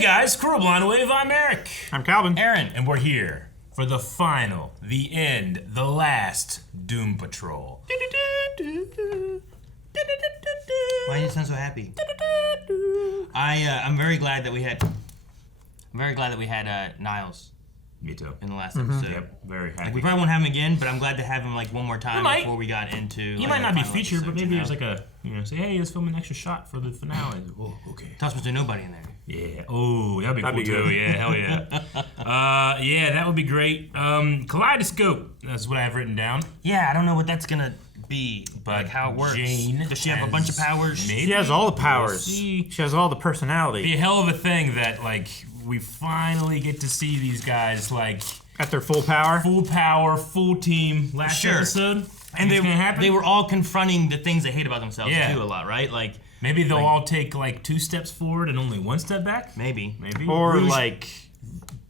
Hey guys, Crew Blind Wave, I'm Eric. I'm Calvin. Aaron. And we're here for the final, the end, the last Doom Patrol. Why do you sound so happy? I'm very glad that we had. Niles. Me too. In the last episode. Yep, very happy. Like, we probably won't have him again, but I'm glad to have him like one more time before we got into. He might not be featured, but maybe there's like a, say, hey, let's film an extra shot for the finale. Oh, okay. Toss me to nobody in there. Yeah. Oh, that'd be cool too. Yeah, hell yeah. Yeah, that would be great. Kaleidoscope. That's what I have written down. Yeah, I don't know what that's gonna be, but like how it works. Jane, does she have a bunch of powers? Maybe. She has all the powers. She has all the personality. It'd be a hell of a thing that like we finally get to see these guys like at their full power. Full power, full team. Last episode. And they were all confronting the things they hate about themselves too a lot, right? Like maybe they'll all take like 2 steps forward and only 1 step back. Maybe. Or Rouge, like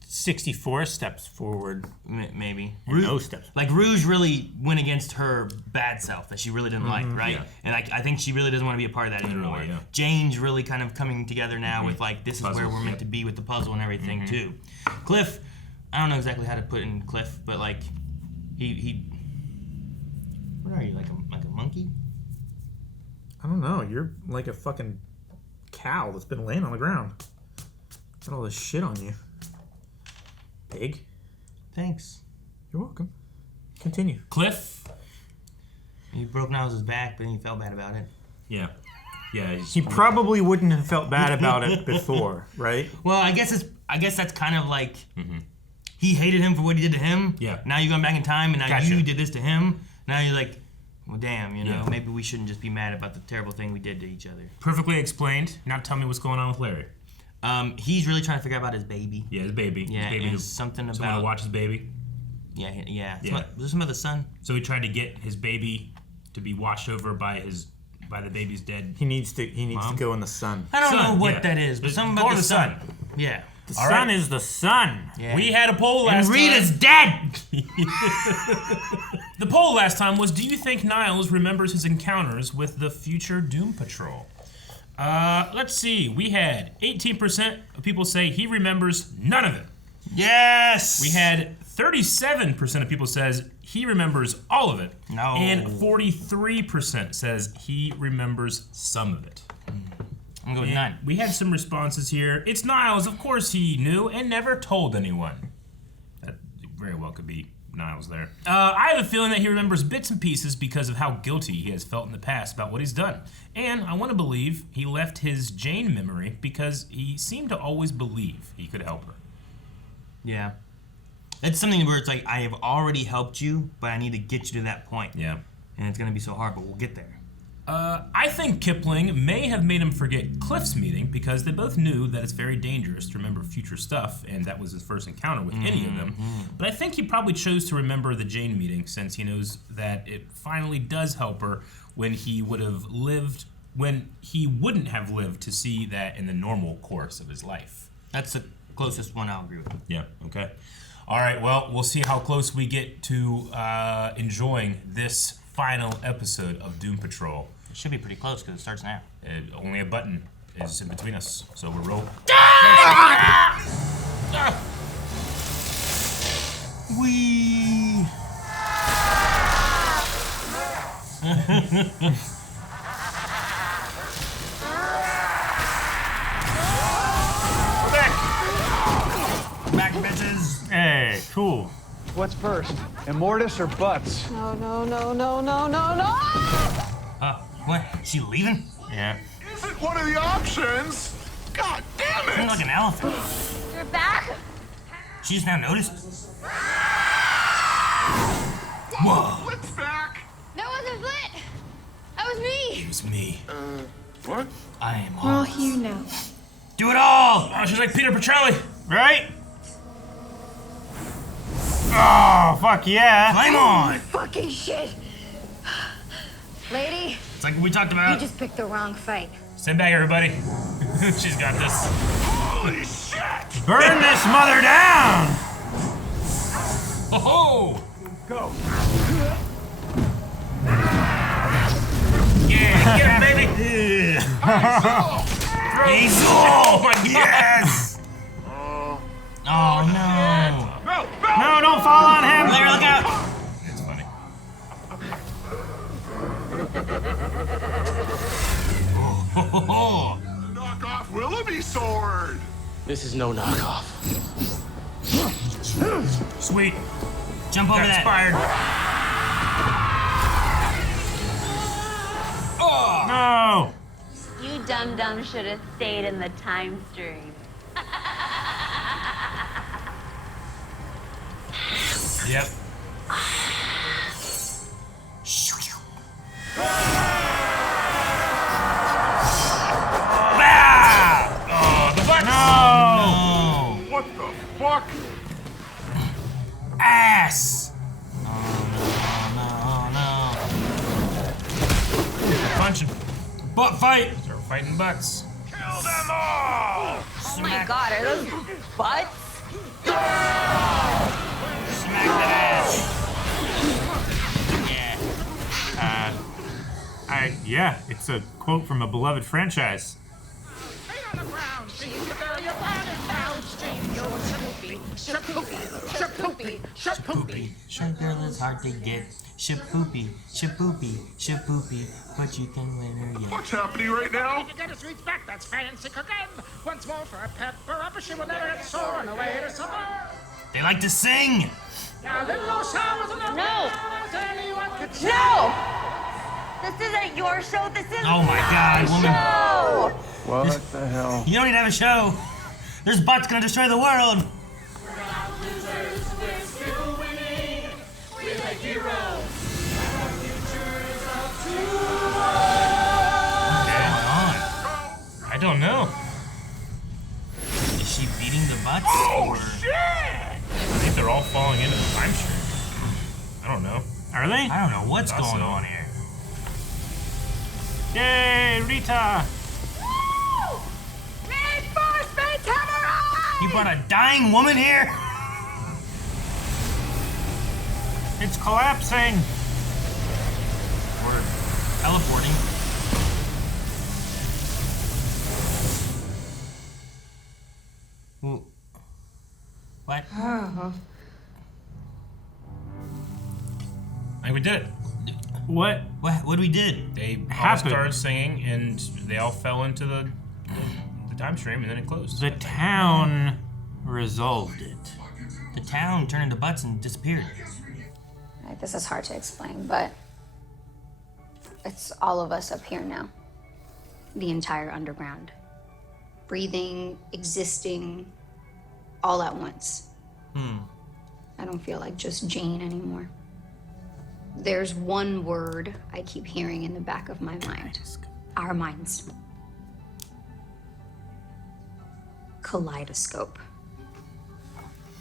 64 steps forward. Maybe. No steps. Like Rouge really went against her bad self that she really didn't like, right? Yeah. And I think she really doesn't want to be a part of that anymore. Really, yeah. Jane's really kind of coming together now with like this is where we're meant to be with the puzzle and everything too. Cliff, I don't know exactly how to put in Cliff, but like he what are you, like a monkey? I don't know. You're like a fucking cow that's been laying on the ground. Got all this shit on you. Pig. Thanks. You're welcome. Continue. Cliff. He broke Niles' back, but he felt bad about it. Yeah. Yeah. He probably wouldn't have felt bad about it before, right? Well, I guess that's kind of like he hated him for what he did to him. Yeah. Now you're going back in time, and now you did this to him. Now you're like, well, damn, you know, maybe we shouldn't just be mad about the terrible thing we did to each other. Perfectly explained. Now tell me what's going on with Larry. He's really trying to figure out about his baby. Yeah, his baby. Yeah, his baby something about. Someone to watch his baby. Yeah. Was there some other son? So he tried to get his baby to be watched over by the baby's dead. He needs to go in the sun. I don't know what that is, but something about the sun. Yeah. The sun is the sun. Yeah. We had a poll last time. And Rita's dead! The poll last time was, do you think Niles remembers his encounters with the future Doom Patrol? Let's see. We had 18% of people say he remembers none of it. Yes! We had 37% of people says he remembers all of it. No. And 43% says he remembers some of it. I'm going with 9. We had some responses here. It's Niles. Of course he knew and never told anyone. That very well could be Niles there. I have a feeling that he remembers bits and pieces because of how guilty he has felt in the past about what he's done. And I want to believe he left his Jane memory because he seemed to always believe he could help her. Yeah. It's something where it's like, I have already helped you, but I need to get you to that point. Yeah. And it's going to be so hard, but we'll get there. I think Kipling may have made him forget Cliff's meeting because they both knew that it's very dangerous to remember future stuff, and that was his first encounter with any of them. But I think he probably chose to remember the Jane meeting since he knows that it finally does help her when he wouldn't have lived to see that in the normal course of his life. That's the closest one I'll agree with. Yeah, okay. All right, well, we'll see how close we get to enjoying this final episode of Doom Patrol. It should be pretty close because it starts now. Only a button is in between us, so we're rolling. Wee. We're back, bitches. Hey, cool. What's first, Immortus or butts? No. What? She leaving? Yeah. Isn't one of the options? God damn it! Seems like an elephant. You're back? She just now noticed. Whoa. Flip's back! That wasn't Flit. That was me. It was me. What? I am We're all all. here now. Do it all! Oh, she's like Peter Petrelli. Right? Oh, fuck yeah. Flame on! Fucking shit. Lady, It's like what we talked you about. just picked the wrong fight. Stand back, everybody. She's got this. Holy shit! Burn this mother down! Oh! Go. Yeah, get him, baby! Hazel! Oh my God! Yes! This is no knockoff. Sweet. Jump over that. Inspired. Oh no! You dum-dum should have stayed in the time stream. Yep. Oh, the butt! No! What the fuck? Ass! No. Punching. Butt fight! Start fighting butts. Kill them all! Oh my god, are those butts? Smack that ass. Yeah. Yeah, it's a quote from a beloved franchise. Shapoopy. Shark girl is hard to get. Shapoopy. But you can win her yet. What's happening right now? You get a sweet back, that's fancy cooking. Once more for a pepper up, she will never get sore on the way to summer. They like to sing. Now, little showers on the No. ground, anyone could see. No! This isn't your show, this is Oh my god, woman. show! What the hell? You don't need to have a show. There's butts gonna destroy the world. I don't know. Is she beating the butts? Oh, or... shit! I think they're all falling into the time stream. I don't know. Are they? I don't know what's Thought going so. on here. Yay, Rita! You brought a dying woman here? It's collapsing! Or teleporting. Ooh. What? I think we did it. What? What we did? They all Happened. started singing, and they all fell into the time stream, and then it closed. The town resolved it. The town turned into butts and disappeared. Like, this is hard to explain, but it's all of us up here now. The entire underground. Breathing, existing, all at once. I don't feel like just Jane anymore. There's one word I keep hearing in the back of my mind. Our minds. Kaleidoscope.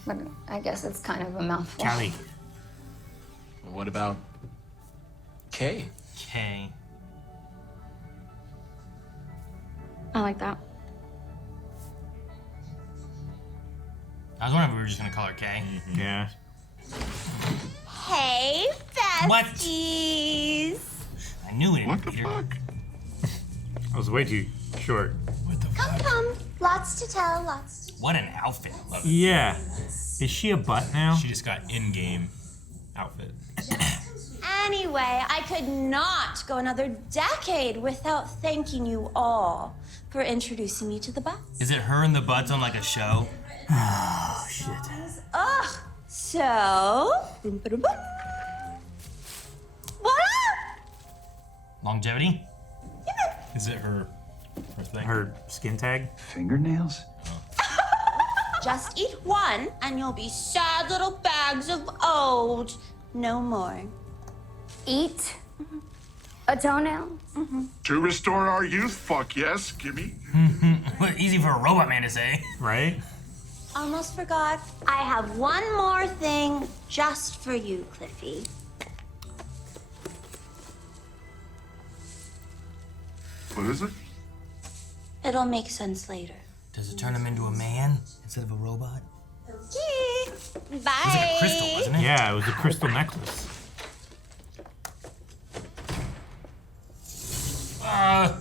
But I guess it's kind of a mouthful. Callie. What about Kay? Okay. I like that. I was wondering if we were just gonna call her Kay. Yeah. Hey, What? besties! I knew it. What the fuck? That was way too short. What the fuck? Come, lots to tell, lots to What an outfit. I love it. Yeah. Is she a butt now? She just got in-game outfit. Anyway, I could not go another decade without thanking you all for introducing me to the butts. Is it her and the butts on like a show? Oh, shit. Ugh. So, boom, boom, boom. Voila! Longevity? Is it her thing? Her skin tag? Fingernails? Just eat one, and you'll be sad little bags of old. No more. Eat a toenail? To restore our youth? Fuck yes, gimme. Easy for a robot man to say. Right? Almost forgot. I have one more thing just for you, Cliffy. What is it? It'll make sense later. Does it turn him into a man instead of a robot? Okay. Bye. It was like a crystal, wasn't it? Yeah, it was a crystal necklace.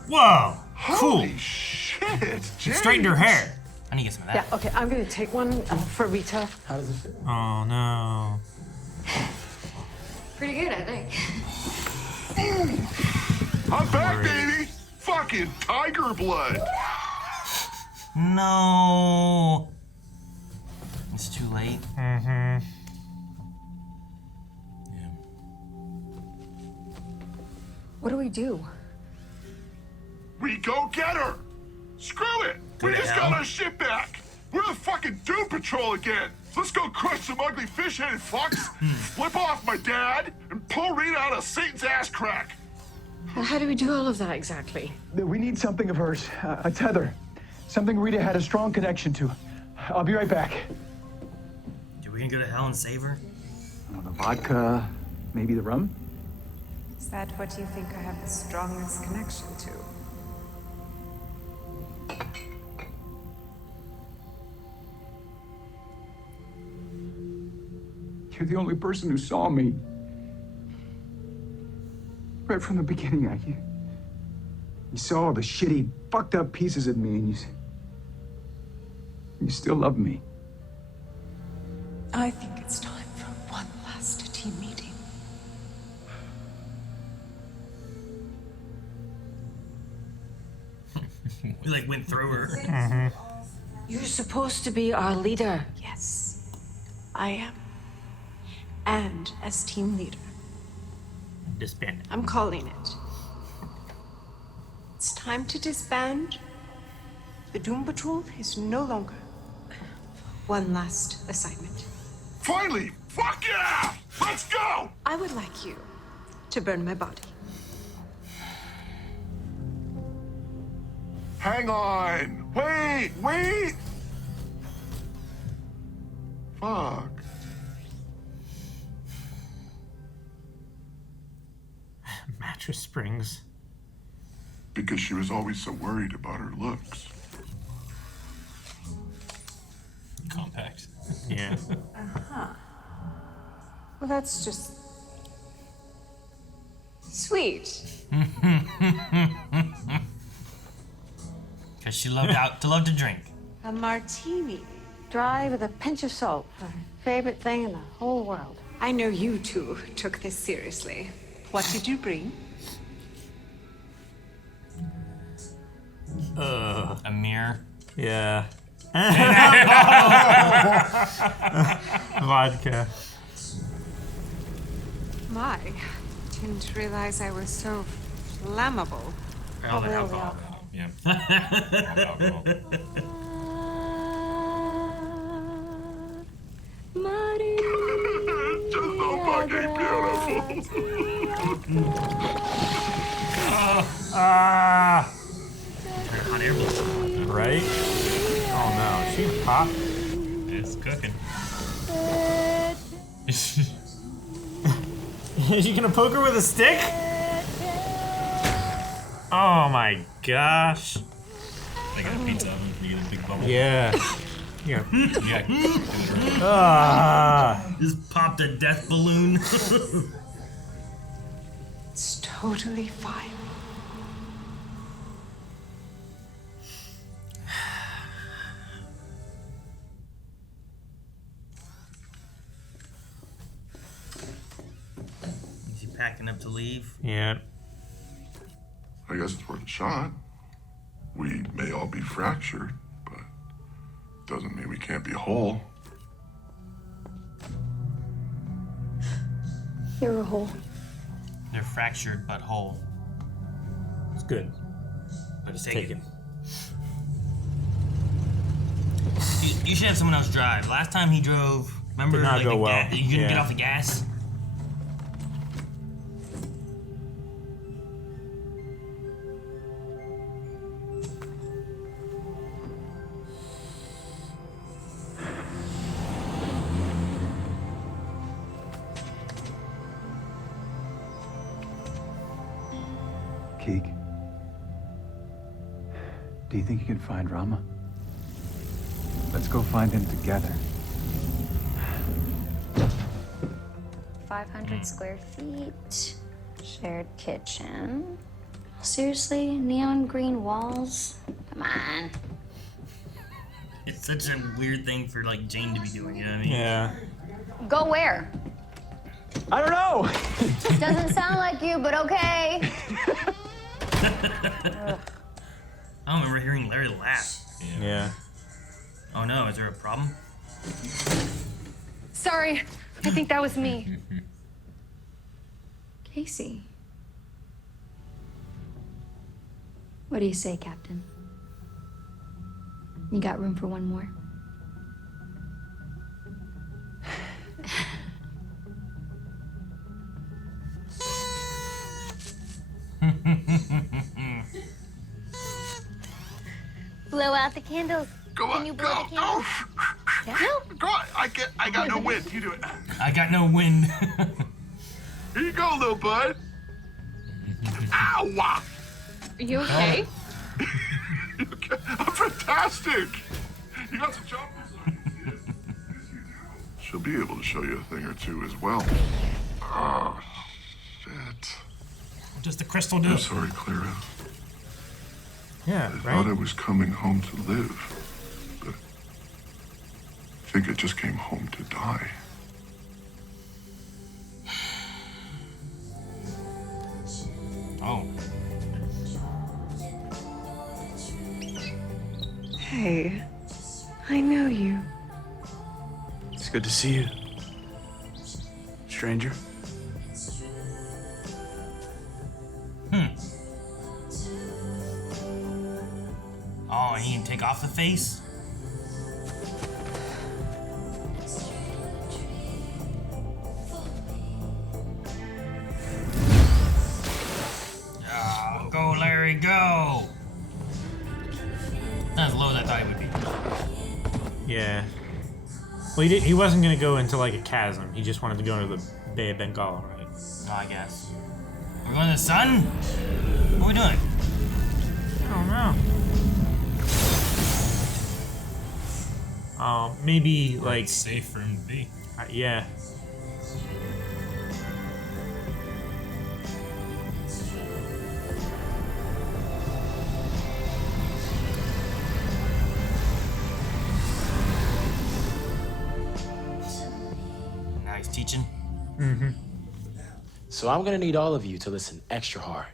Whoa! Cool. Holy shit, Jane. Straightened her hair. I need to get some of Yeah, that. okay, I'm gonna take one for Rita. Oh no. Pretty good, I think. I'm back, baby. Fucking tiger blood. No. It's too late. Yeah. What do we do? We go get her! Screw it! We just got our shit back! We're the fucking Doom Patrol again! Let's go crush some ugly fish-headed fucks, flip off my dad, and pull Rita out of Satan's ass crack! Well, how do we do all of that exactly? We need something of hers. A tether. Something Rita had a strong connection to. I'll be right back. Are we gonna go to hell and save her? The vodka, maybe the rum? Is that what you think I have the strongest connection to? You're the only person who saw me. Right from the beginning, you saw all the shitty, fucked up pieces of me, and you still love me. I think it's time for one last team meeting. We like went through her. You're supposed to be our leader. Yes, I am. And as team leader, Disband. I'm calling it. It's time to disband. The Doom Patrol is no longer one last assignment. Finally! Fuck yeah! Let's go! I would like you to burn my body. Hang on! Wait! Fuck. Mattress Springs. Because she was always so worried about her looks. Compact. Yeah. Well, that's just sweet. Because she loved to drink. A martini. Dry with a pinch of salt. Her favorite thing in the whole world. I know you two took this seriously. What did you bring? A mirror. Yeah. Vodka. My, didn't realize I was so flammable. All the alcohol. Yeah. All the alcohol. Just so fucking beautiful. Hot air balloon. Right? Oh no, she pop. It's cooking. Is she gonna poke her with a stick? Oh my gosh. They got a pizza oven. You get a big bubble. Yeah. Yeah. Yeah. Just popped a death balloon. It's totally fine. Is he packing up to leave? Yeah. I guess it's worth a shot. We may all be fractured, but doesn't mean we can't be whole. You're a hole. They're fractured but whole. It's good. But Just take take it. it. You should have someone else drive. Last time he drove, remember? Did not go well. You couldn't get Yeah. off the gas. Keeg, do you think you can find Rama? Let's go find him together. 500 square feet. Shared kitchen. Seriously? Neon green walls? Come on. It's such a weird thing for like Jane to be doing, you know what I mean? Yeah. Go where? I don't know! Doesn't sound like you, but okay. I don't remember hearing Larry laugh. Yeah. Oh no, is there a problem? Sorry, I think that was me. Casey. What do you say, Captain? You got room for one more? Blow out the candles. Go on, Can you blow the candles? Go on. I got no wind. You do it. I got no wind. Here you go, little bud. Ow! Are you okay? Okay. I'm fantastic. You got some jumpers on. She'll be able to show you a thing or two as well. Oh, shit. What does the crystal do? I'm sorry, Clara. Yeah, I thought I was coming home to live, but I think I just came home to die. Oh. Hey, I know you. It's good to see you, stranger. Oh, and he can take off the face? Oh, go, Larry, go! Not as low as I thought it would be. Yeah. Well, he wasn't gonna go into like a chasm. He just wanted to go into the Bay of Bengal, right? Oh, I guess. We're going to the sun? What are we doing? I don't know. Maybe like It's safe for him to be. Yeah. Now he's teaching. Mm-hmm. So I'm gonna need all of you to listen extra hard.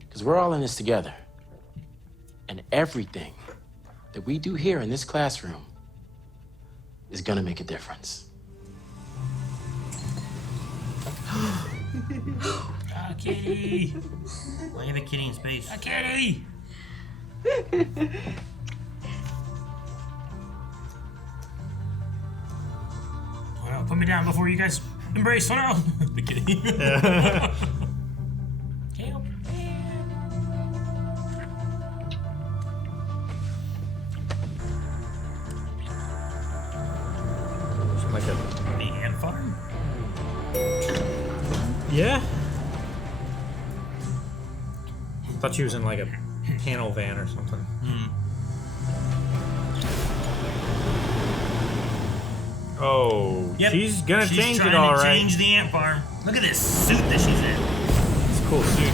Because we're all in this together. And everything that we do here in this classroom is gonna make a difference. Ah, kitty! Look at the kitty in space. A kitty! Well, put me down before you guys embrace. Oh no! The kitty. Help. Like a The ant farm? yeah. Thought she was in like a panel van or something. Oh, Yep. she's gonna change trying it all to right. change the ant farm. Look at this suit that she's in. It's a cool suit.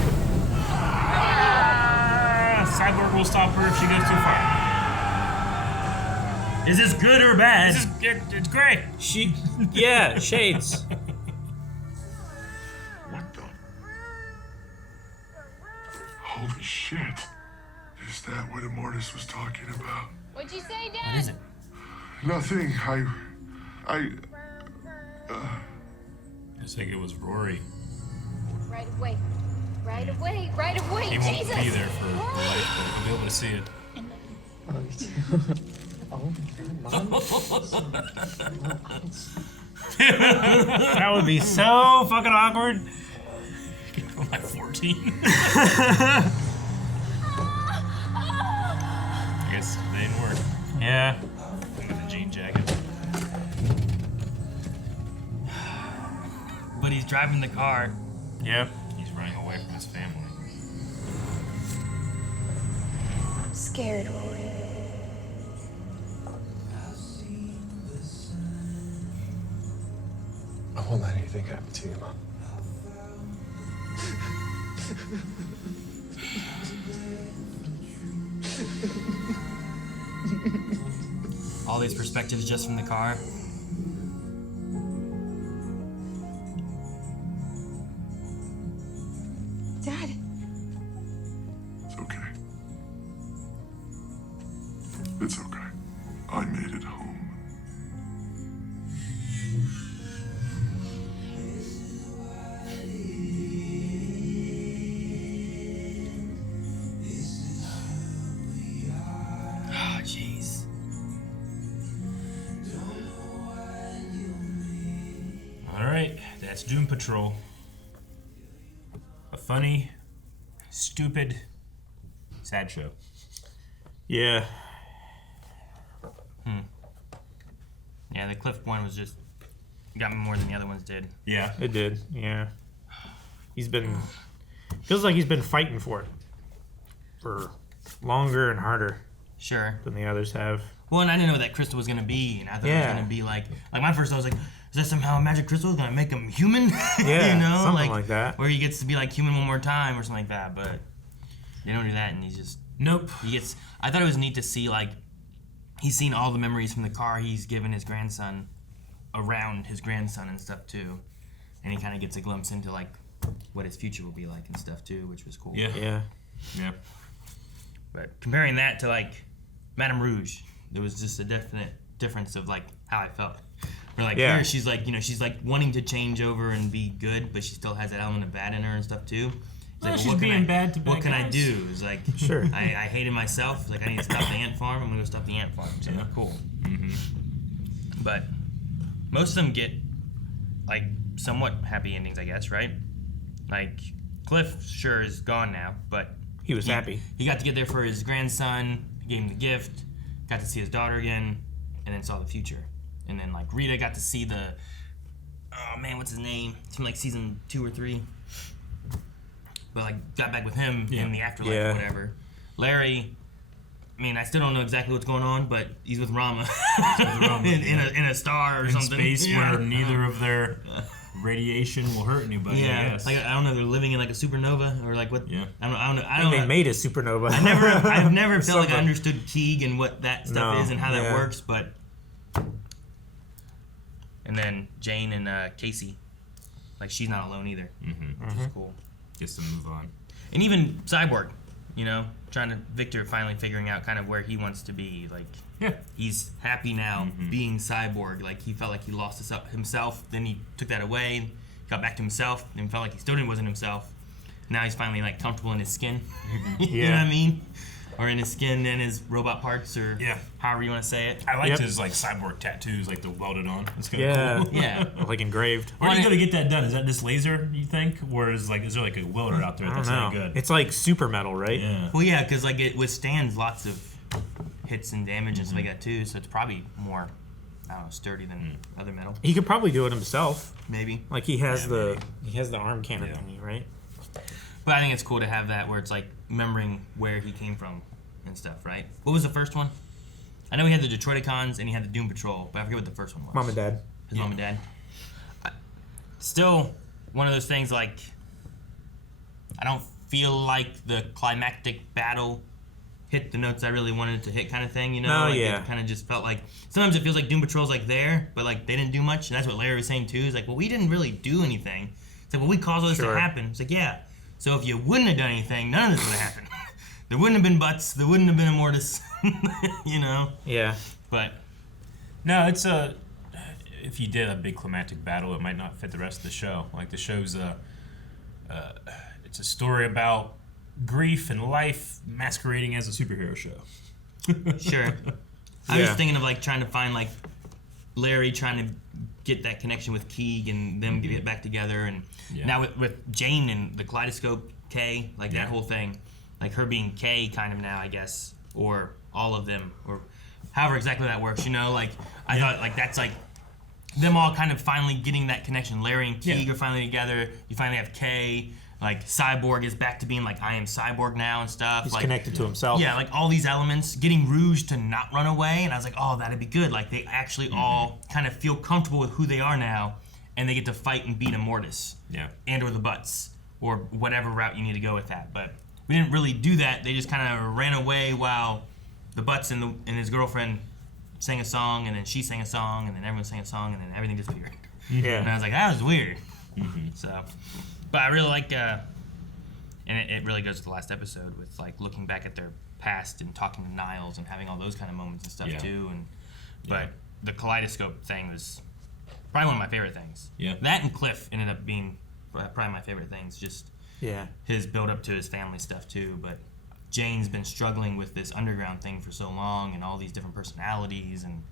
Cyborg will stop her if she goes too far. Is this good or bad? It's great. Yeah, shades. What the? Holy shit. Is that what Immortus was talking about? What'd you say, Dad? What is it? Nothing. I think it was Rory. Right away. Right away. Right away. He won't Jesus. be there for life, but he'll be able to see it. That would be so fucking awkward. I'm like 14. I guess they didn't work. Yeah. With the jean jacket. But he's driving the car. Yep. He's running away from his family. I'm scared, Rory. I won't let anything happen to you, Mom. All these perspectives just from the car. Dad. It's okay. I made it home. Oh, jeez. All right, that's Doom Patrol. A funny, stupid, sad show. Yeah. Yeah, the Cliff one was just got me more than the other ones did. Yeah, it did. Yeah. Feels like he's been fighting for it for longer and harder. Sure. Than the others have. Well, and I didn't know what that crystal was gonna be, and I thought it was gonna be like my first thought was like, is that somehow a magic crystal is gonna make him human? Yeah, you know, something like that. Where he gets to be like human one more time or something like that, but they don't do that, and he's just nope. He gets. I thought it was neat to see like he's seen all the memories from the car he's given his grandson around his grandson and stuff too, and he kind of gets a glimpse into like what his future will be like and stuff too, which was cool. Yeah. But comparing that to like Madame Rouge, there was just a definite difference of like how I felt. Where like here, she's like, you know, she's like wanting to change over and be good, but she still has that element of bad in her and stuff too. Well, like, she's being bad to bad What can I guys. do? It's like, sure. I hated myself. Like, I need to stop the ant farm. I'm gonna go stop the ant farm. So cool. But most of them get like somewhat happy endings, I guess, right? Like Cliff sure is gone now, but he was happy. He got to get there for his grandson. Gave him the gift. Got to see his daughter again, and then saw the future. And then like Rita got to see the, oh man, what's his name? It's from like season 2 or 3. But like got back with him in the afterlife or whatever. Larry, I mean, I still don't know exactly what's going on, but he's with Rama, in a star or in something. Space where neither of their radiation will hurt anybody. I guess. Like I don't know, they're living in like a supernova or like what? Yeah, I don't I know. think they made a supernova. I've never felt like I understood Keeg and what that stuff is and how that works, but. And then Jane and Casey, like she's not alone either, which is cool. Gets to move on. And even Cyborg, you know, Victor finally figuring out kind of where he wants to be. Like, he's happy now being Cyborg. Like he felt like he lost himself, then he took that away, got back to himself, and felt like he still wasn't himself. Now he's finally like comfortable in his skin. You know what I mean? Or in his skin and his robot parts, or however you want to say it. I liked his like cyborg tattoos, like the welded on. That's kind of cool. Yeah, like engraved. Where are you gonna get that done? Is that just laser? You think, or is there like a welder out there that's really good? It's like super metal, right? Yeah. Well, yeah, because like it withstands lots of hits and damage and stuff like that too. So it's probably more, I don't know, sturdy than other metal. He could probably do it himself. Maybe. Like he has the arm cannon thingy, right? But I think it's cool to have that where it's like remembering where he came from and stuff, right? What was the first one? I know he had the Detroiticons and he had the Doom Patrol, but I forget what the first one was. Mom and Dad. His mom and dad. Still, one of those things like, I don't feel like the climactic battle hit the notes I really wanted it to hit kind of thing, you know? It kind of just felt like, sometimes it feels like Doom Patrol's like there, but like they didn't do much, and that's what Larry was saying too. It's like, well, we didn't really do anything. It's like, well, we caused all this to happen. It's like, yeah. So if you wouldn't have done anything, none of this would have happened. There wouldn't have been Butts. There wouldn't have been Immortus. You know? Yeah. But. No, it's if you did a big climactic battle, it might not fit the rest of the show. Like the show's it's a story about grief and life masquerading as a superhero show. Sure. I was thinking of like trying to find like Larry trying to get that connection with Keeg and them get back together, and now with Jane and the kaleidoscope K, like that whole thing, like her being K kind of now, I guess, or all of them, or however exactly that works, you know, like I thought like that's like them all kind of finally getting that connection. Larry and Keeg are finally together. You finally have K. Like Cyborg is back to being like, I am Cyborg now and stuff. He's like, connected to himself. Yeah, like all these elements. Getting Rouge to not run away, and I was like, oh, that'd be good. Like they actually all kind of feel comfortable with who they are now, and they get to fight and beat Immortus. Yeah. And or the Butts, or whatever route you need to go with that. But we didn't really do that. They just kind of ran away while the Butts and his girlfriend sang a song, and then she sang a song, and then everyone sang a song, and then everything disappeared. Yeah. And I was like, that was weird. So, but I really like, and it really goes to the last episode with like looking back at their past and talking to Niles and having all those kind of moments and stuff too. And But the kaleidoscope thing was probably one of my favorite things. Yeah. That and Cliff ended up being probably my favorite things. Just his build up to his family stuff too. But Jane's been struggling with this underground thing for so long, and all these different personalities, and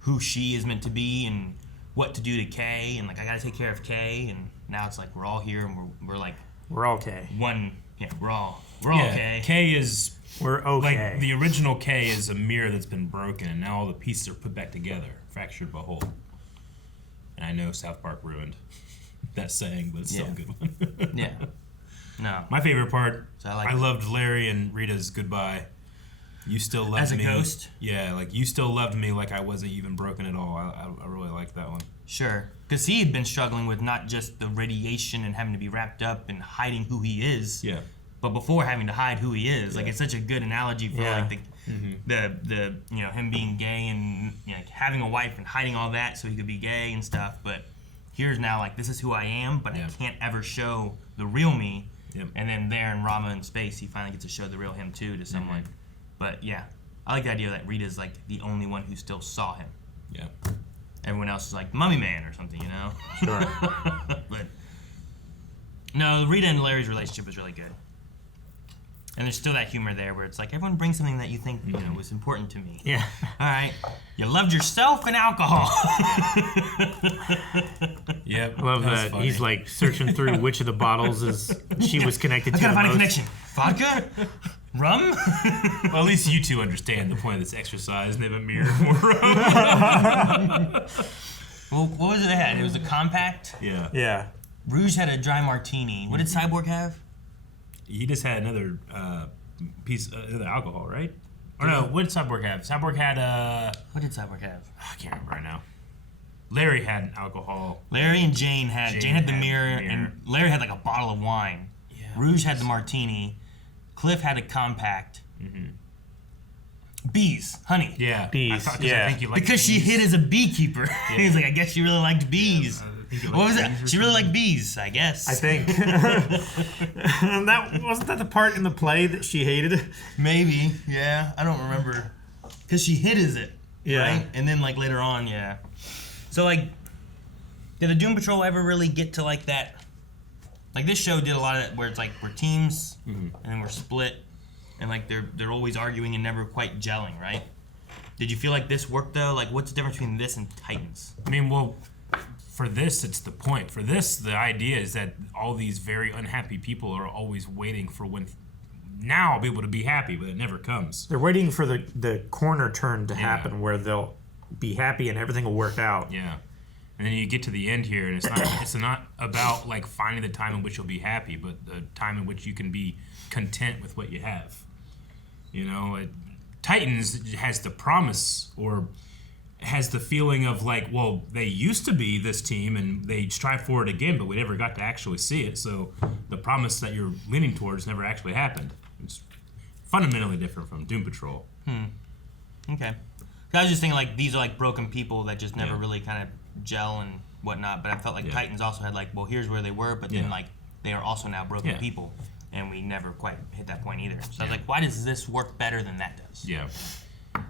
who she is meant to be, and what to do to Kay, and like I gotta take care of Kay, and now it's like we're all here, and we're like we're all Kay. We're all okay. Kay is we're okay. Like the original Kay is a mirror that's been broken, and now all the pieces are put back together, fractured but whole. And I know South Park ruined that saying, but it's still a good one. Yeah. No. My favorite part, so I loved Larry and Rita's goodbye. You still loved me. As a ghost? Yeah, like you still loved me like I wasn't even broken at all. I really liked that one. Sure. Because he had been struggling with not just the radiation and having to be wrapped up and hiding who he is. Yeah. But before having to hide who he is. Like it's such a good analogy for like the you know, him being gay and having a wife and hiding all that so he could be gay and stuff. But here's now like this is who I am, but I can't ever show the real me. Yep. And then there in Rama in space, he finally gets to show the real him too to someone. But yeah, I like the idea that Rita's like the only one who still saw him. Yeah. Everyone else is like Mummy Man or something, you know? Sure. But no, Rita and Larry's relationship was really good. And there's still that humor there where it's like everyone brings something that you think you know was important to me. Yeah. All right. You loved yourself and alcohol. Yep. Love that. Funny. He's like searching through which of the bottles she was connected to. I gotta the find a most. connection. Vodka? Rum? Well, at least you two understand the point of this exercise and they have a mirror for rum. Well, what was it they had? It was a compact? Yeah. Yeah. Rouge had a dry martini. What did Cyborg have? He just had another piece of alcohol, right? Or no, what did Cyborg have? Cyborg had What did Cyborg have? I can't remember right now. Larry had alcohol. Larry and Jane had the mirror, and Larry had like a bottle of wine. Yeah. Rouge had the martini. Cliff had a compact. Bees, honey. Yeah. Bees. I think you liked Because she hid as a beekeeper. Yeah. He was like, I guess she really liked bees. What was that? She really liked bees, I guess. I think. Wasn't that the part in the play that she hated? Maybe, yeah. I don't remember. Because she hid as it. Yeah. Right? And then like later on, yeah. So like, did the Doom Patrol ever really get to like that? Like this show did a lot of it where it's like we're teams and then we're split and like they're always arguing and never quite gelling, right? Did you feel like this worked though? Like what's the difference between this and Titans? I mean, well, for this, it's the point. For this, the idea is that all these very unhappy people are always waiting for when now I'll be able to be happy, but it never comes. They're waiting for the corner turn to happen where they'll be happy and everything will work out. Yeah. And then you get to the end here, and it's not about like finding the time in which you'll be happy, but the time in which you can be content with what you have. You know, Titans has the promise or has the feeling of like, well, they used to be this team and they strive for it again, but we never got to actually see it. So the promise that you're leaning towards never actually happened. It's fundamentally different from Doom Patrol. Okay. I was just thinking like these are like broken people that just never really kind of gel and whatnot, but I felt like Titans also had like, well, here's where they were, but then like they are also now broken people, and we never quite hit that point either. So I was like, why does this work better than that does? Yeah.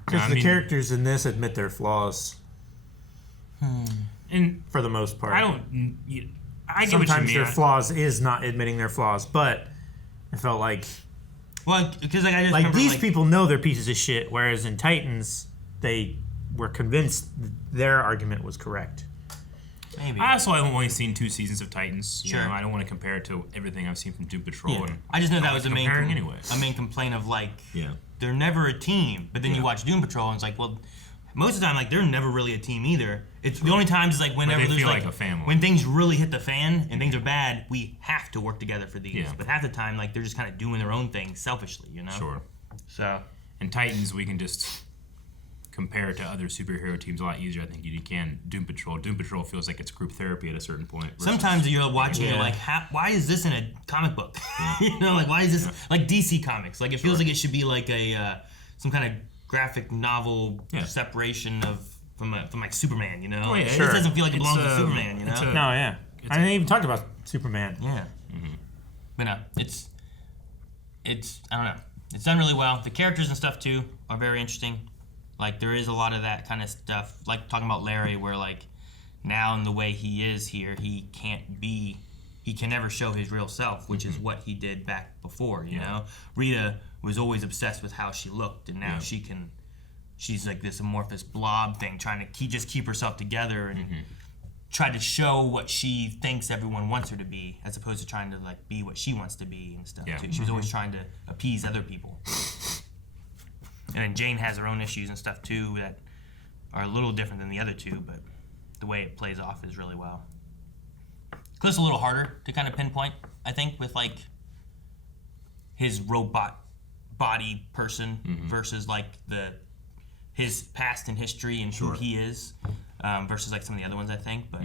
Because the characters in this admit their flaws. And for the most part. I get what you sometimes mean. their flaws is not admitting their flaws, but I felt like because like I just like these like, people know they're pieces of shit, whereas in Titans they were convinced their argument was correct. Maybe. I also have only seen 2 seasons of Titans. Sure. You know, I don't want to compare it to everything I've seen from Doom Patrol. Yeah. And I just know that was a main complaint of like they're never a team. But then you watch Doom Patrol and it's like, well, most of the time like they're never really a team either. It's the only times is like whenever they there's feel like a family. When things really hit the fan and things are bad, we have to work together for these. Yeah. But half the time like they're just kind of doing their own thing selfishly, you know? Sure. So in Titans we can just compare it to other superhero teams a lot easier. I think you can. Doom Patrol feels like it's group therapy at a certain point. Sometimes you're watching you're like, why is this in a comic book? You know, like why is this like DC Comics? Like it feels like it should be like a some kind of graphic novel separation from like Superman, you know? Oh, yeah, It doesn't feel like it belongs to Superman, you know? No, yeah. I didn't even talk about Superman. Yeah. But no, it's I don't know. It's done really well. The characters and stuff too are very interesting. Like, there is a lot of that kind of stuff, like talking about Larry, where, like, now in the way he is here, he can never show his real self, which is what he did back before, you know? Rita was always obsessed with how she looked, and now she's like this amorphous blob thing, trying to just keep herself together and try to show what she thinks everyone wants her to be, as opposed to trying to, like, be what she wants to be and stuff, too. She was always trying to appease other people. And then Jane has her own issues and stuff too that are a little different than the other two, but the way it plays off is really well. Cliff's a little harder to kind of pinpoint, I think, with like his robot body person versus like his past and history and who he is, versus like some of the other ones, I think. But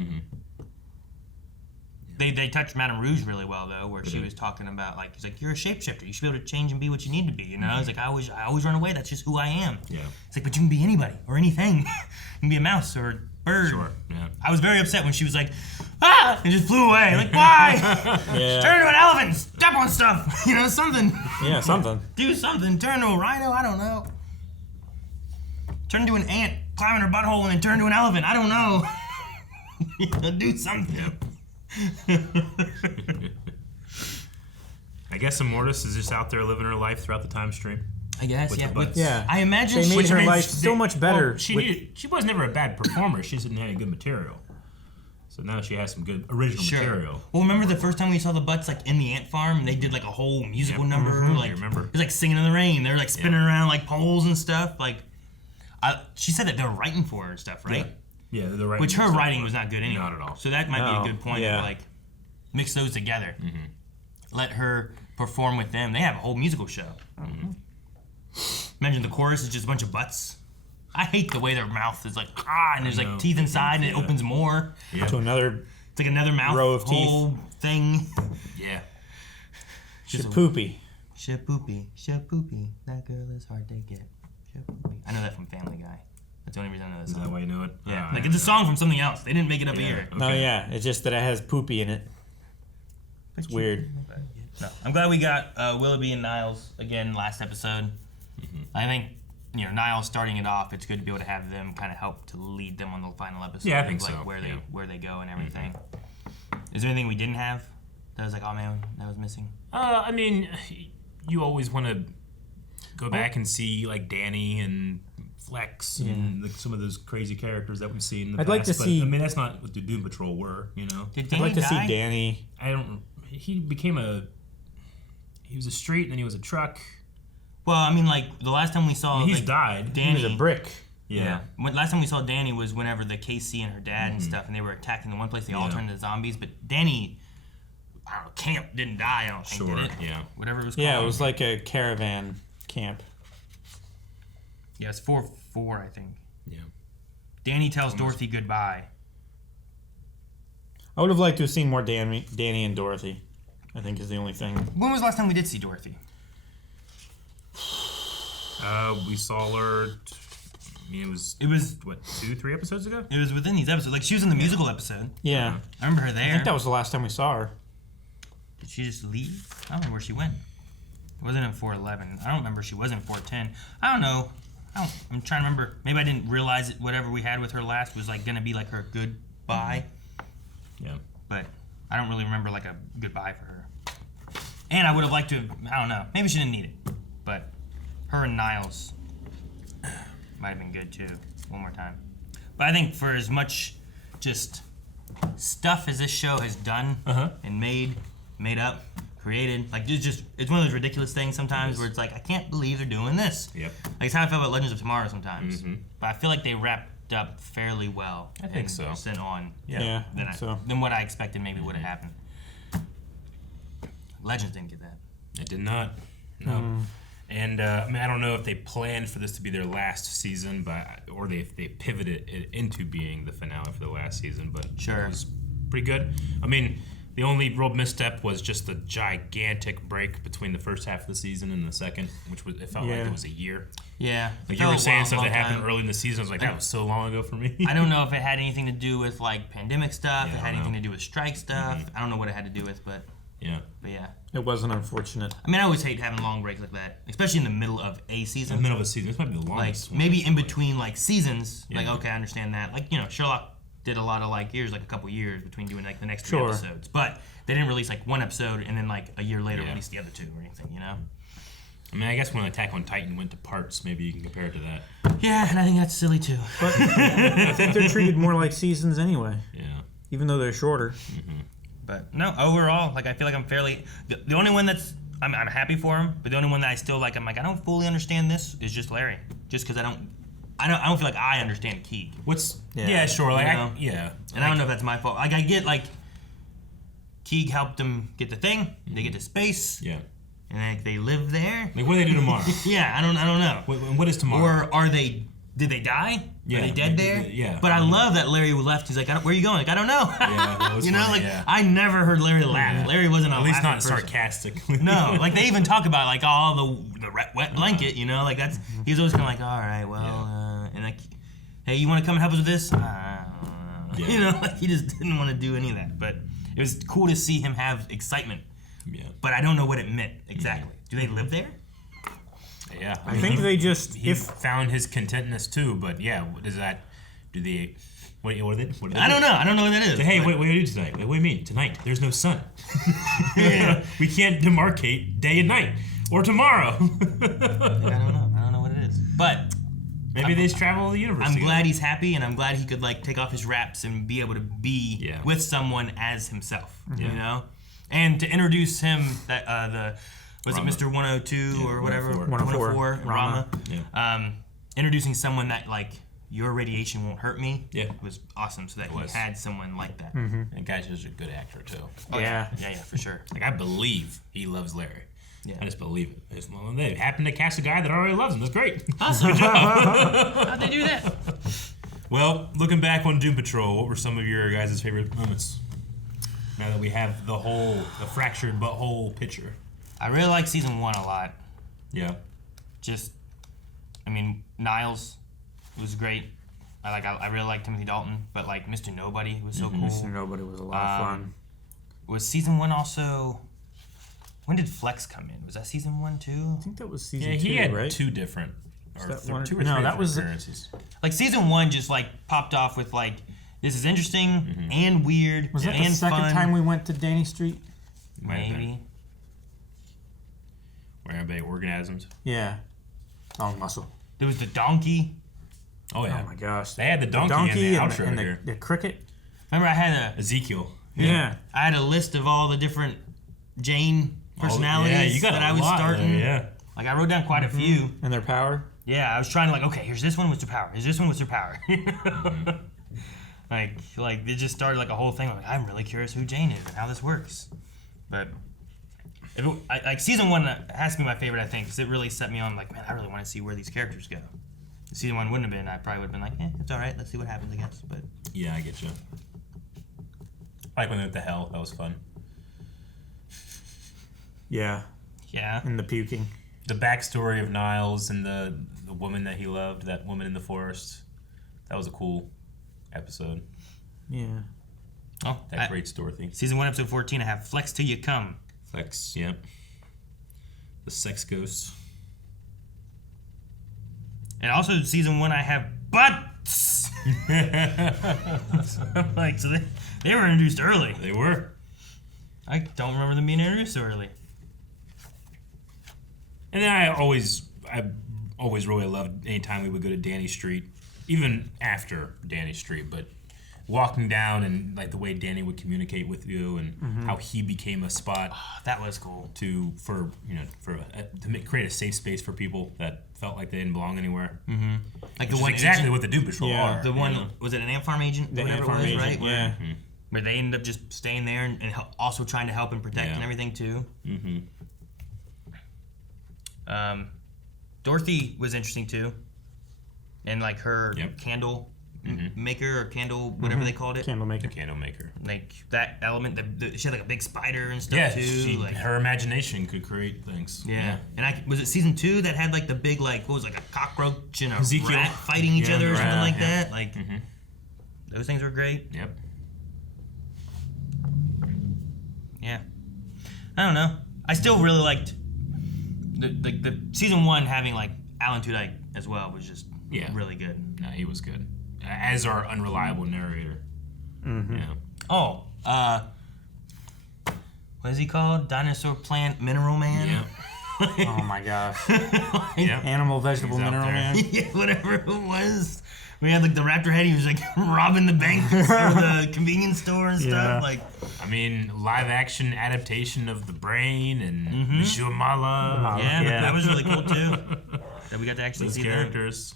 They touched Madame Rouge really well though, where she was talking about like, he's like, you're a shapeshifter. You should be able to change and be what you need to be. You know, it's like I always run away. That's just who I am. Yeah. It's like, but you can be anybody or anything. You can be a mouse or a bird. Sure. Yeah. I was very upset when she was like, ah, and just flew away. Like, why? Turn into an elephant. Step on stuff. You know, something. Yeah, something. Do something. Turn into a rhino. I don't know. Turn into an ant, climb in her butthole, and then turn into an elephant. I don't know. Do something. I guess Immortus is just out there living her life throughout the time stream. I guess, yeah. I imagine they made her life so much better. Well, she was never a bad performer. She just didn't have any good material. So now she has some good original material. Well, remember the first time we saw the Butts like in the ant farm? And they did like a whole musical number. Like, I remember. It was like Singing in the Rain. They were like spinning around like poles and stuff. Like, she said that they were writing for her and stuff, right? Yeah, the writing. Which her writing was not good anyway. Not at all. So that might be a good point to like mix those together. Let her perform with them. They have a whole musical show. Imagine the chorus is just a bunch of butts. I hate the way their mouth is like and there's like teeth inside and it opens more. Yeah. To another. It's like another mouth row of whole teeth. Thing. Yeah. Shapoopy. Shapoopy. Shapoopy. That girl is hard to get. Shapoopy. I know that from Family Guy. That's the only reason I know that song. Is that why you know it? Yeah. Like it's a song from something else. They didn't make it up here. Okay. No, yeah. It's just that it has poopy in it. It's weird. No. I'm glad we got Willoughby and Niles again last episode. I think, you know, Niles starting it off, it's good to be able to have them kind of help to lead them on the final episode. Yeah, I think like so. Where they go and everything. Is there anything we didn't have that was like, oh man, that was missing? I mean, you always want to go back and see like Danny and Flex and like, some of those crazy characters that we've seen in the past. I'd like to see. I mean, that's not what the Doom Patrol were, you know. Did Danny I'd like to die? see Danny. He was a street and then he was a truck. Well, I mean, like the last time we saw, He's like, died. Danny, He was a brick. Yeah. Last time we saw Danny was whenever the KC and her dad and stuff, and they were attacking the one place. They all turned into zombies, but Danny, I don't know, Camp didn't die. I don't think did it. Yeah. Whatever it was called. Yeah, it was like a caravan camp. Yeah, it's 4-4, I think. Yeah. Danny tells Dorothy goodbye. I would have liked to have seen more Danny and Dorothy. I think is the only thing. When was the last time we did see Dorothy? We saw her. I mean, it was what, 2-3 episodes ago? It was within these episodes. Like she was in the musical episode. Yeah. I remember her there. I think that was the last time we saw her. Did she just leave? I don't know where she went. It wasn't in 411. I don't remember she was in 410. I don't know. I'm trying to remember. Maybe I didn't realize it. Whatever we had with her last was like gonna be like her goodbye. Yeah. But I don't really remember like a goodbye for her. And I would have liked to. I don't know. Maybe she didn't need it. But her and Niles might have been good too. One more time. But I think for as much just stuff as this show has done and made up, created, like it's one of those ridiculous things sometimes where it's like I can't believe they're doing this. Yep. Like it's how I felt about Legends of Tomorrow sometimes. But I feel like they wrapped up fairly well. I think so. Sent on. Yeah. Than what I expected maybe would have happened. Legends didn't get that. It did not. No. And I mean, I don't know if they planned for this to be their last season, or they pivoted it into being the finale for the last season. But sure, it was pretty good. I mean, the only real misstep was just the gigantic break between the first half of the season and the second, which was it felt like it was a year. Yeah, like you were saying stuff that happened early in the season. I was like, that was so long ago for me. I don't know if it had anything to do with like pandemic stuff. It had anything to do with strike stuff. I don't know what it had to do with, but Yeah. But yeah. It wasn't unfortunate. I mean, I always hate having long breaks like that, especially in the middle of a season. In the middle of a season. This might be the longest. Like, maybe in between, like, seasons. Yeah. Like, okay, I understand that. Like, you know, Sherlock did a lot of, like, years, like, a couple years between doing, like, the next 3 episodes. But they didn't release, like, one episode and then, like, a year later release the other 2 or anything, you know? I mean, I guess when Attack on Titan went to parts, maybe you can compare it to that. Yeah, and I think that's silly, too. But I think they're treated more like seasons anyway. Yeah. Even though they're shorter. Mm-hmm. But, no, overall, like, I feel like I'm fairly... The only one that's... I'm happy for him, but the only one that I still like, I'm like, I don't fully understand this, is just Larry. Just because I don't feel like I understand Keeg. Yeah, sure. Like, And I don't know if that's my fault. Like, I get, like, Keeg helped them get the thing, they get to space. Yeah. And like, they live there. Like, what do they do tomorrow? Yeah, I don't know. What is tomorrow? Or did they die? Yeah. Are they dead there? Yeah. But I love that Larry left. He's like, where are you going? Like, I don't know. Yeah, that was you know, funny, like, I never heard Larry laugh. Yeah. Larry wasn't at least not person. sarcastically. No, like, they even talk about, like, all the wet blanket, you know? Like, that's, he's always kind of like, all right, well, and like, hey, you want to come and help us with this? You know, like, he just didn't want to do any of that. But it was cool to see him have excitement. Yeah. But I don't know what it meant exactly. Do they live there? Yeah. I think they just... He found his contentness too, but yeah, what is that? Do they... What do they I don't know. I don't know what that is. So, hey, what do you do tonight? What do you mean? Tonight, there's no sun. We can't demarcate day and night. Or tomorrow. I don't know what it is. But... Maybe they just travel the universe I'm together. glad he's happy, and I'm glad he could, like, take off his wraps and be able to be with someone as himself, you know? And to introduce him, that was it Mr. 102 or whatever? 104. Rama. Yeah. Introducing someone that, like, your radiation won't hurt me. Yeah. Was awesome, so that he had someone like that. Mm-hmm. And Guy's just a good actor, too. Oh, yeah, for sure. Like, I believe he loves Larry. Yeah. I just believe it. They happen to cast a guy that already loves him. That's great. Awesome. Good job. How'd they do that? Well, looking back on Doom Patrol, what were some of your guys' favorite moments? Now that we have the fractured butthole picture. I really like season 1 a lot. Yeah. Just, I mean, Niles was great. I really liked Timothy Dalton, but like Mr. Nobody was so cool. Mr. Nobody was a lot of fun. Was season 1 also? When did Flex come in? Was that season 1 too? I think that was season 2, he had right? 2 different, or that 2 one? or 3 No, that different was appearances. Like season 1 just like popped off with like, this is interesting and weird. Was that and the second fun. time we went to Danny Street? Maybe. Where everybody orgasms. Yeah. Oh, muscle. There was the donkey. Oh yeah. Oh my gosh. They had the donkey and the outro and here. the cricket. Remember I had Ezekiel. Yeah. I had a list of all the different Jane personalities that I was starting. There, yeah. Like I wrote down quite a few. And their power. Yeah, I was trying to like, okay, here's this one, what's their power? Here's this one, what's their power? Like it just started like a whole thing. I'm like, I'm really curious who Jane is and how this works. But like season 1 has to be my favorite, I think, because it really set me on like, man, I really want to see where these characters go. If season 1 wouldn't have been, I probably would have been like, it's all right, let's see what happens, I guess. But yeah, I get you. Like when they went to hell, that was fun. Yeah. Yeah. And the puking. The backstory of Niles and the woman that he loved, that woman in the forest. That was a cool episode. Yeah. Oh, that creates Dorothy. Season 1, episode 14, I have Flex Till You Come. Flex, yep. The sex ghost. And also season 1, I have Butts. So they were introduced early. They were. I don't remember them being introduced so early. And then I always really loved anytime we would go to Danny Street, even after Danny Street, but walking down and like the way Danny would communicate with you and how he became a spot. Oh, that was cool. To create a safe space for people that felt like they didn't belong anywhere. Mm-hmm. Like the one exactly agent, what the Doom Patrol are. The one was it an ant farm agent? The whatever ant farm it was, agent, right? yeah. Where they ended up just staying there and also trying to help and protect and everything too. Mm-hmm. Dorothy was interesting too, and like her candle maker or candle whatever they called it. Candle maker. The candle maker. Like that element, she had like a big spider and stuff too. Her imagination could create things. Yeah. And was it season 2 that had like the big like what was it, like a cockroach and a Ezekiel. rat fighting each other or something like that? Like those things were great. Yep. Yeah. I don't know. I still really liked the season 1 having like Alan Tudyk as well was just really good. No, he was good as our unreliable narrator. Mm-hmm. Yeah. Oh, what is he called? Dinosaur Plant Mineral Man. Yeah. Oh my gosh. Yep. Animal, vegetable, He's out mineral there. man. Yeah, whatever it was. We had like the raptor head. He was like robbing the bank or the convenience store and stuff. Like, I mean, live action adaptation of The Brain and Monsieur Mala. yeah, that was really cool too. That we got to actually Those see characters.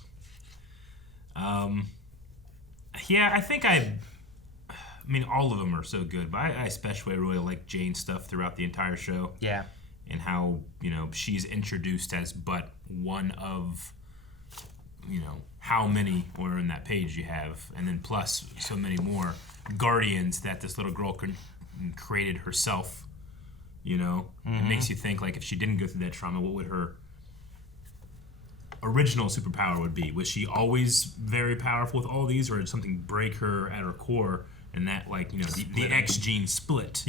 Yeah, I think I mean, all of them are so good, but I especially really like Jane's stuff throughout the entire show. Yeah. And how, she's introduced as but one of, how many were in that page you have, and then plus so many more guardians that this little girl created herself, It makes you think, like, if she didn't go through that trauma, what would her original superpower would be? Was she always very powerful with all these, or did something break her at her core, and that, like, the X gene split,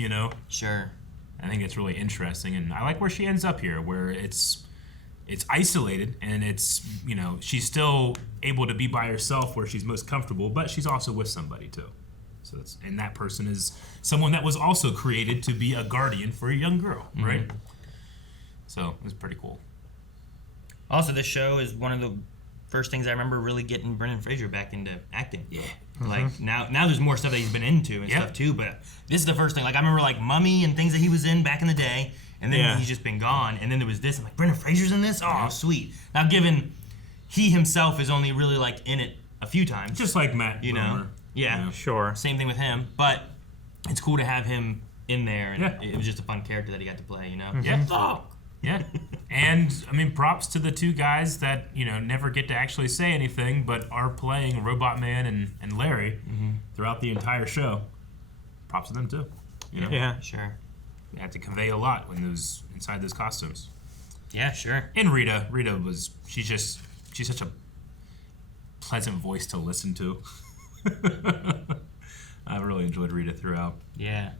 Sure. I think it's really interesting, and I like where she ends up here, where it's isolated, and it's, she's still able to be by herself where she's most comfortable, but she's also with somebody too. So and that person is someone that was also created to be a guardian for a young girl, right? So it's pretty cool. Also, this show is one of the first things I remember really getting Brendan Fraser back into acting. Yeah. Like now there's more stuff that he's been into and stuff too, but this is the first thing. Like I remember like Mummy and things that he was in back in the day, and then he's just been gone. And then there was this. I'm like, Brendan Fraser's in this? Oh, sweet. Now, given he himself is only really like in it a few times, Just like Matt know. Yeah. Sure. Same thing with him, but it's cool to have him in there, and Yeah. it was just a fun character that he got to play. Yeah. Oh. Yeah. And I mean, props to the two guys that, never get to actually say anything, but are playing Robot Man and Larry throughout the entire show. Props to them too. Yeah. Sure. They had to convey a lot when inside those costumes. Yeah, sure. And Rita she's such a pleasant voice to listen to. I really enjoyed Rita throughout. Yeah.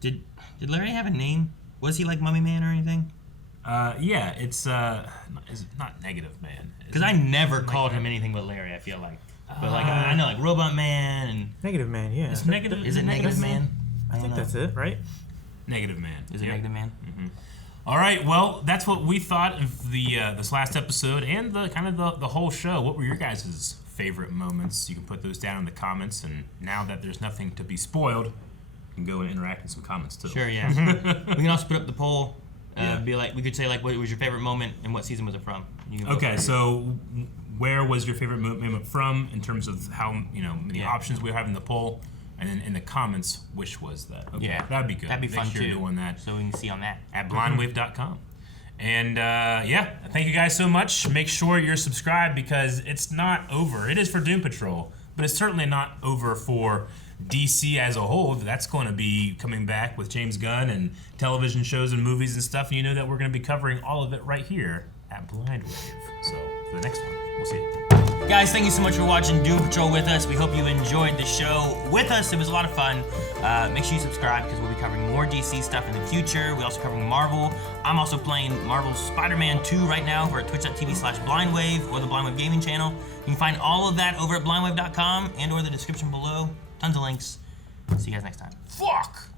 Did Larry have a name? Was he like Mummy Man or anything? Yeah, it's is it not Negative Man? Because I never called him anything but Larry, I feel like. But like I know like Robot Man and Negative Man, yeah. Is it Negative Man? I think that's it, right? Negative Man. Is it Negative Man? Mm-hmm. All right, well, that's what we thought of this last episode and the kind of the whole show. What were your guys' favorite moments? You can put those down in the comments, and now that there's nothing to be spoiled, you can go and interact in some comments too. Sure, yeah. We can also put up the poll. Be like, we could say like, what was your favorite moment and what season was it from? You can vote Okay, for it. so where was your favorite moment from in terms of how many options we have in the poll, and then in the comments, which was that? Okay, Yeah, that'd be good. That'd be Make fun sure too. you're doing that So we can see on that at blindwave.com. And thank you guys so much. Make sure you're subscribed because it's not over. It is for Doom Patrol, but it's certainly not over for DC as a whole. That's going to be coming back with James Gunn and television shows and movies and stuff. And you know that we're going to be covering all of it right here at Blindwave. So for the next one, we'll see you. Guys, thank you so much for watching Doom Patrol with us. We hope you enjoyed the show with us. It was a lot of fun. Make sure you subscribe because we'll be covering more DC stuff in the future. We're also covering Marvel. I'm also playing Marvel's Spider-Man 2 right now over at twitch.tv/blindwave or the Blindwave Gaming channel. You can find all of that over at blindwave.com and or the description below. Tons of links. See you guys next time. Fuck!